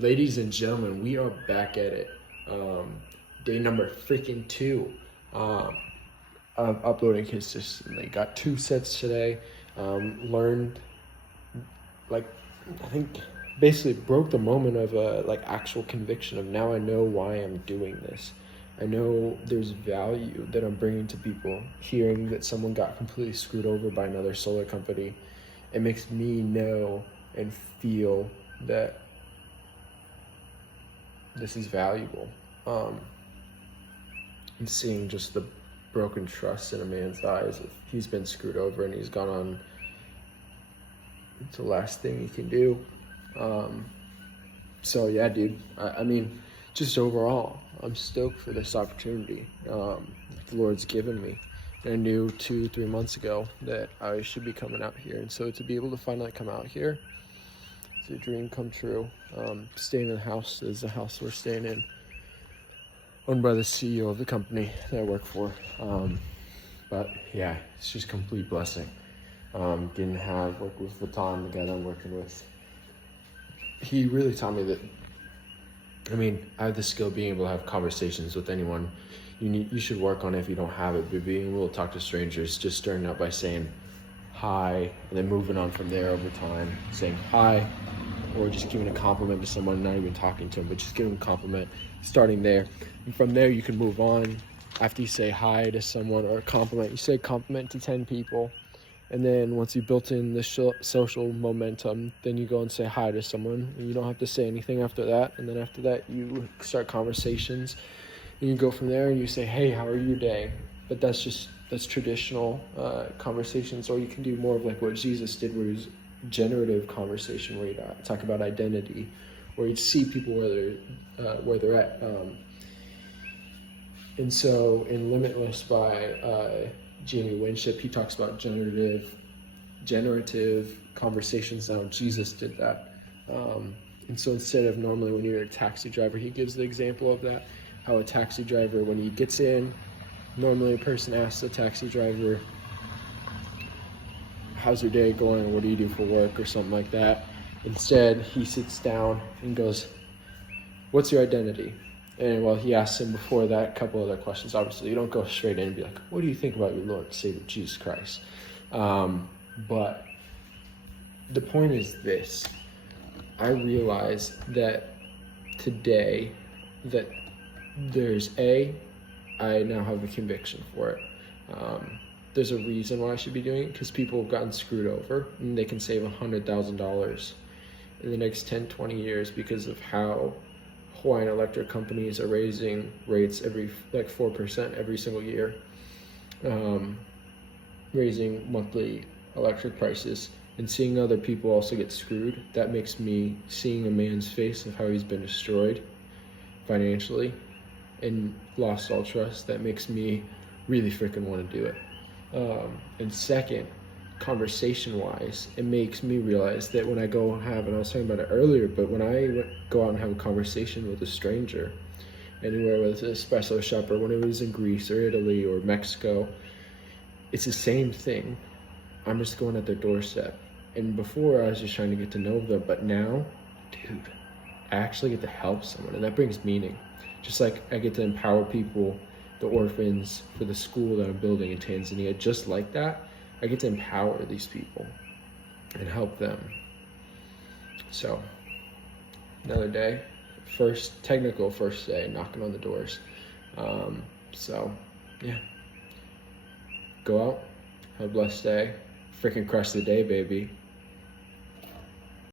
Ladies and gentlemen, we are back at it. Day number freaking 2 of uploading consistently. Got 2 sets today. Learned, like, I think basically broke the moment of actual conviction of now I know why I'm doing this. I know there's value that I'm bringing to people. Hearing that someone got completely screwed over by another solar company, it makes me know and feel that this is valuable. And seeing just the broken trust in a man's eyes, if he's been screwed over and he's gone on, it's the last thing he can do. So yeah, dude, I mean, just overall, I'm stoked for this opportunity the Lord's given me. And I knew 2-3 months ago that I should be coming out here, and so to be able to finally come out here, it's a dream come true. Staying in the house is the house we're staying in, owned by the CEO of the company that I work for. But yeah, it's just a complete blessing. Getting to have work with Vatan, the guy that I'm working with. He really taught me that, I mean, I have the skill of being able to have conversations with anyone. You should work on it if you don't have it, but being able to talk to strangers, just starting out by saying hi, and then moving on from there over time, saying hi, or just giving a compliment to someone, not even talking to them, but just giving them a compliment, starting there. And from there, you can move on. After you say hi to someone or a compliment, you say compliment to 10 people. And then once you've built in the social momentum, then you go and say hi to someone. And you don't have to say anything after that. And then after that, you start conversations. And you go from there and you say, hey, how are your day? But that's traditional conversations. Or you can do more of like what Jesus did, where he's generative conversation, where you talk about identity, where you see people where they're at. And so in Limitless by Jamie Winship, he talks about generative conversations. Now Jesus did that. And so instead of normally when you're a taxi driver, he gives the example of that, how a taxi driver, when he gets in, normally a person asks the taxi driver, how's your day going? What do you do for work? Or something like that. Instead, he sits down and goes, what's your identity? And well, he asks him before that a couple other questions. Obviously, you don't go straight in and be like, what do you think about your Lord and Savior, Jesus Christ? But the point is this. I realized that today that I now have a conviction for it. There's a reason why I should be doing it, because people have gotten screwed over and they can save $100,000 in the next 10-20 years because of how Hawaiian Electric companies are raising rates every 4% every single year, raising monthly electric prices, and seeing other people also get screwed. That makes me, seeing a man's face of how he's been destroyed financially and lost all trust, that makes me really freaking want to do it. And second, conversation-wise, it makes me realize that when I go and have, and I was talking about it earlier, but when I go out and have a conversation with a stranger, anywhere, whether it's an espresso shop or when it was in Greece or Italy or Mexico, it's the same thing. I'm just going at their doorstep. And before, I was just trying to get to know them, but now, dude, I actually get to help someone, and that brings meaning. Just like I get to empower people, the orphans, for the school that I'm building in Tanzania, just like that, I get to empower these people and help them. So, another day, first day, knocking on the doors. So, yeah. Go out, have a blessed day, freaking crush the day, baby.